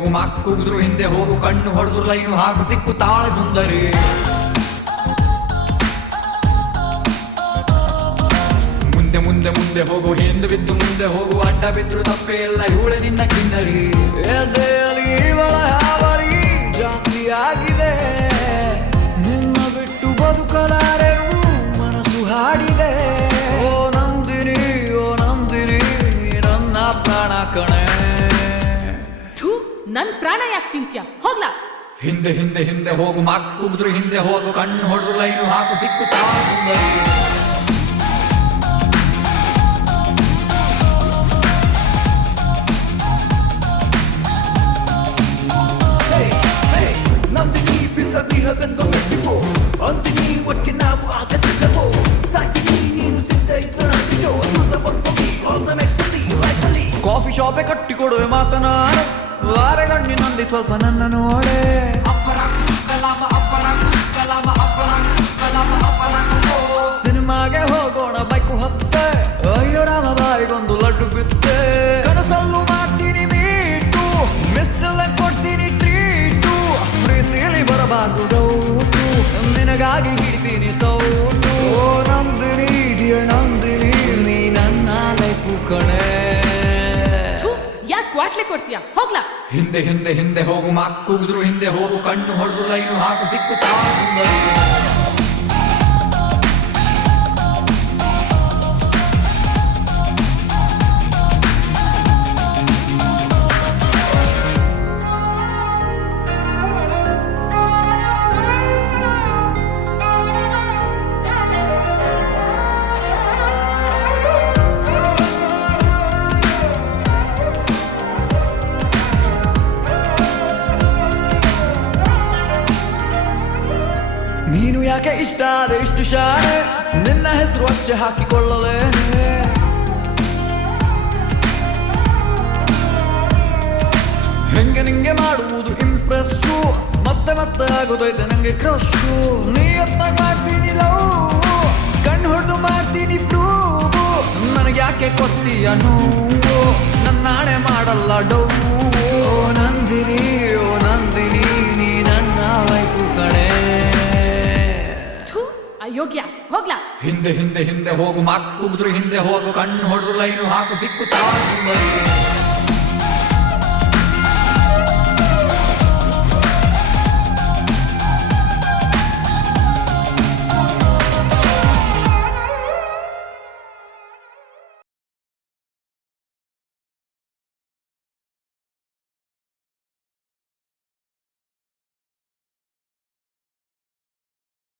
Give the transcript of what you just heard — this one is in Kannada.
ಹೋಗು ಮಕ್ಕುದ್ರು ಹಿಂದೆ ಹೋಗು ಕಣ್ಣು ಹೊಡೆದ್ರು ಲೈನು ಹಾಕು ಸಿಕ್ಕು ತಾಳ ಸುಂದರಿ ಮುಂದೆ ಮುಂದೆ ಮುಂದೆ ಹೋಗು ಹಿಂದೆ ಬಿದ್ದು ಮುಂದೆ ಹೋಗು ಅಡ್ಡ ಬಿದ್ರು ತಪ್ಪೇ ಎಲ್ಲ ಇವಳೆ ನಿನ್ನ ಕಿನ್ನರಿ ಎದೆಯಲ್ಲಿ ಇವಳ ಹಾವಳಿ ಜಾಸ್ತಿ ಆಗಿದೆ ನಿನ್ನ ಬಿಟ್ಟು ಬದುಕಲಾರೆವು ಮನಸ್ಸು ಹಾಡಿದೆ ಓ ನಂದಿನಿ ನೀ ನನ್ನ ಪ್ರಾಣ ಕಣೆ ನನ್ ಪ್ರಾಣ ಯಾಕೆ ತಿಂತ್ಯ ಹೋಗ್ಲಾ ಹಿಂದೆ ಹಿಂದೆ ಹಿಂದೆ ಹೋಗು ಮಕ್ಕುದ್ರು ಹಿಂದೆ ಹೋಗು ಕಣ್ಣು ಹೊಡೆದ್ರು ಲೈನು ಹಾಕು ಸಿಕ್ಕು ತಾಳ ಸುಂದರಿ Nandini feels like we haven't done it before. Andini, what can I do? I get the ball. Sakini, you sit there, you do the one for me. All the ecstasy, like a leaf. Coffee ಶಾಪೆ ಕಟ್ಟಿ ಕೊಡುವೆ ಮಾತನಾಡೆ ವಾರಗಣ್ಣಿ ನಂದಿ ಸ್ವಲ್ಪ ನನ್ನ ನೋಡೆ ಸಿನಿಮಾಗೆ ಹೋಗೋಣ ಬೈಕು ಹತ್ತೆ ಅಯ್ಯೋ ರಾಮ ಬಾಯಿಗೊಂದು ಲಡ್ಡು ಬಿತ್ತೆ ಕನಸಲ್ಲೂ ಮಾಡ್ತೀನಿ ಮೀಟು ಮಿಸ್ಸಲ್ಲ ಕೊಡ್ತೀನಿ ಟ್ರೀಟು ಪ್ರೀತಿಲಿ ಬರಬಾರ್ದು ಡೌಟು ನಿನಗಾಗಿ ಹಿಡಿತೀನಿ ಸೌಟು ಓ ನಂದಿನಿ ಡಿಯರ್ ನಂದಿನಿ ನೀ ನನ್ನ ಲೈಫು ಕಣೆ ಯಾಕೆ ಕ್ವಾಟ್ಲೆ ಕೊಡ್ತೀಯ ಹೋಗ್ಲಾ ಹಿಂದೆ ಹಿಂದೆ ಹಿಂದೆ ಹೋಗು ಮಕ್ಕುದ್ರು ಹಿಂದೆ ಹೋಗು ಕಣ್ಣು ಹೊಡೆದ್ರು ಲೈನು ಹಾಕು ಸಿಕ್ಕು ತಾಳ ಸುಂದರಿ ನೀನು ಯಾಕೆ ಇಷ್ಟ ಆದ ಇಷ್ಟು ಶಾಲೆ ನಿನ್ನ ಹೆಸರು ಅಚ್ಚೆ ಹಾಕಿಕೊಳ್ಳಲೇನೆ ಹೆಂಗೆ ನಿಂಗೆ ಮಾಡುವುದು ಇಂಪ್ರೆಸ್ಸು ಮತ್ತೆ ಮತ್ತೆ ಆಗೋದೈತೆ ನಂಗೆ ಕ್ರಶು ನೀ ಅಂತ ಮಾಡ್ತೀನಿ ಲವ್ ಕಣ್ಣು ಹೊಡೆದು ಮಾಡ್ತೀನಿ ಪ್ರೂವು ನನಗೆ ಯಾಕೆ ಕೊಡ್ತೀಯ ನೋವು ನನ್ನ ನಾಣೆ ಮಾಡಲ್ಲ ಡೌವು ಓ ನಂದಿನಿ ನೀ ನನ್ನ ವೈಫು ಕಣೆ ಅಯೋಗ್ಯ ಹೋಗ್ಲಾ ಹಿಂದೆ ಹಿಂದೆ ಹಿಂದೆ ಹೋಗು ಮಕ್ಕುದ್ರು ಹಿಂದೆ ಹೋಗು ಕಣ್ಣು ಹೊಡೆದ್ರು ಲೈನು ಹಾಕು ಸಿಕ್ಕು ತಾಳ ಸುಂದರಿ